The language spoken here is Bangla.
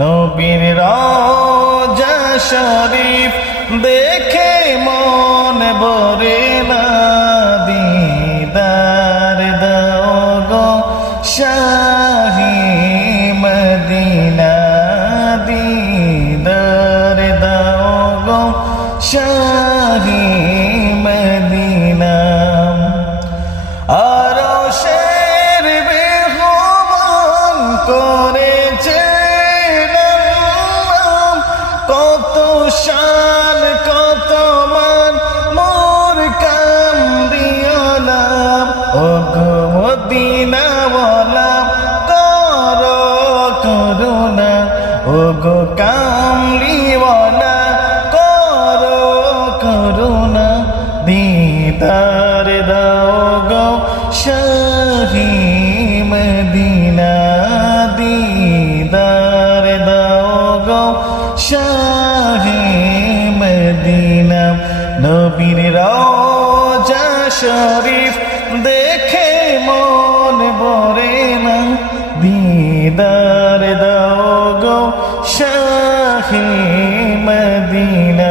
নবীর রওজা শরীফ দেখে মন ভরে না, দিদার দাও গো শাহি মদিনা, দিদার দাও গো শাহি মদিনা। আরশের মেহমান করেছে কত শান কত মান, মোর কামদিওয়ালা ও গো মদিনাওয়ালা করো করুণা, ও গো কামলিওয়ালা করো করুণা, দিদার দাও গো শাহি মদিনা, দিদার দাও গো শাহি মদিনা। নবীর রওজা শরীফ দেখে মন ভরে না, দিদার দাও গো শাহি মদিনা।